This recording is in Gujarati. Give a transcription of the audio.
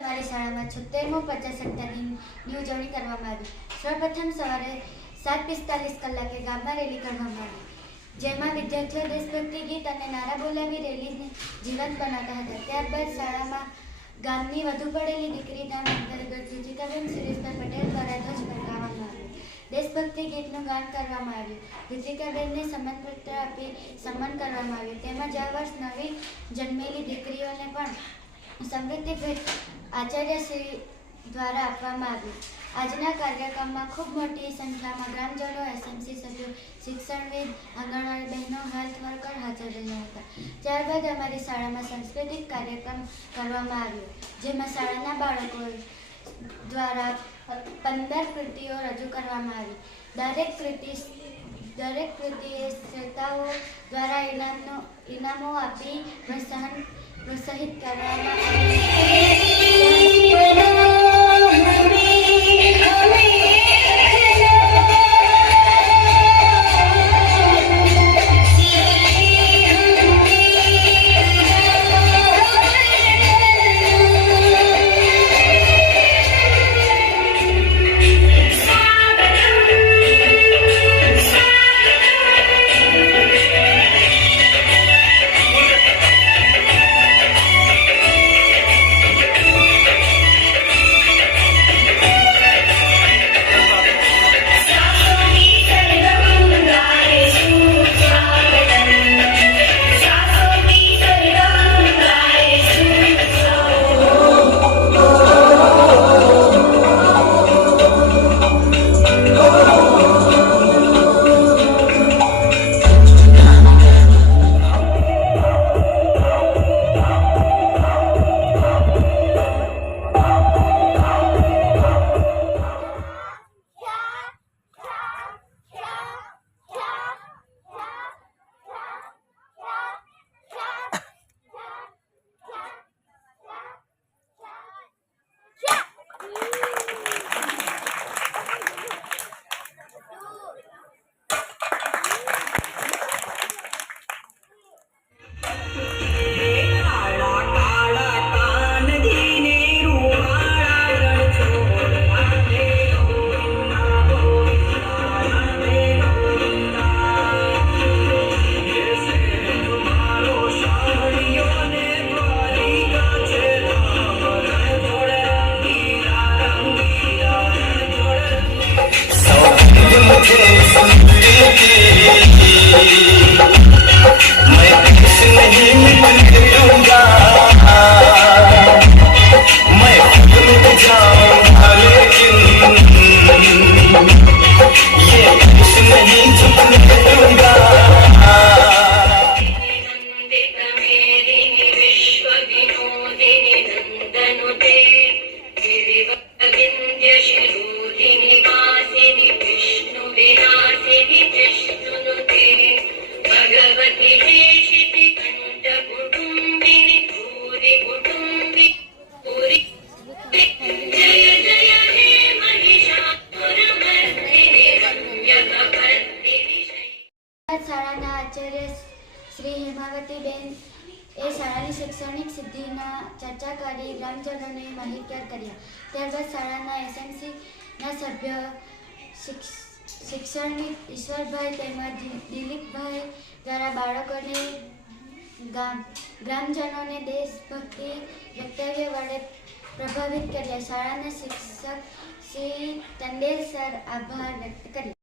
અમારી શાળામાં છોતેરમો, પચાસ સત્તાની ઉજવણી કરવામાં આવી. સૌપ્રથમ સવારે સાત પિસ્તાલીસ કલાકે ગામમાં રેલી કાઢવામાં આવી. જેમાં વિદ્યાર્થીઓ દેશભક્તિ ગીત અને નારા બોલાવી રેલીને જીવંત બનાવતા હતા. ત્યારબાદ શાળામાં ગામની વધુ પડેલી દીકરીના અંતર્ગત રુચિકાબેન સુરેશભાઈ પટેલ દ્વારા ધ્વજ ફરકાવવામાં આવ્યો. દેશભક્તિ ગીતનું ગાન કરવામાં આવ્યું. રુચિકાબેનને સન્માનપત્ર આપી સન્માન કરવામાં આવ્યું. તેમજ આ વર્ષ નવી જન્મેલી દીકરીઓને પણ સમૃદ્ધિ ભેટ આચાર્યશ્રી દ્વારા આપવામાં આવ્યું આજના કાર્યક્રમમાં ખૂબ મોટી સંખ્યામાં ગ્રામજનો એસએમસી સભ્યો, શિક્ષણવિદ, આંગણવાડી બહેનો હેલ્થ વર્કર હાજર રહ્યા હતા. ત્યારબાદ અમારી શાળામાં સાંસ્કૃતિક કાર્યક્રમ કરવામાં આવ્યો, જેમાં શાળાના બાળકો દ્વારા પંદર કૃતિઓ રજૂ કરવામાં આવી. દરેક કૃતિ દરેક કૃતિએ શ્રોતાઓ દ્વારા ઇનામનો, ઇનામો આપી પ્રોત્સાહન પ્રોત્સાહિત કરવામાં શ્રી હેમાવતીબેન એ શાળાની શૈક્ષણિક સિદ્ધિના ચર્ચા કરી ગ્રામજનોને માહિતગાર કર્યા ત્યારબાદ શાળાના એસએમસીના સભ્ય શિક્ષ- શિક્ષણવિદ ઈશ્વરભાઈ તેમજ દિલીપભાઈ દ્વારા બાળકોને ગ્રામજનોને દેશભક્તિ વક્તવ્ય વડે પ્રભાવિત કર્યા. શાળાના શિક્ષક શ્રી તંડેલ સર આભાર વ્યક્ત કર્યો.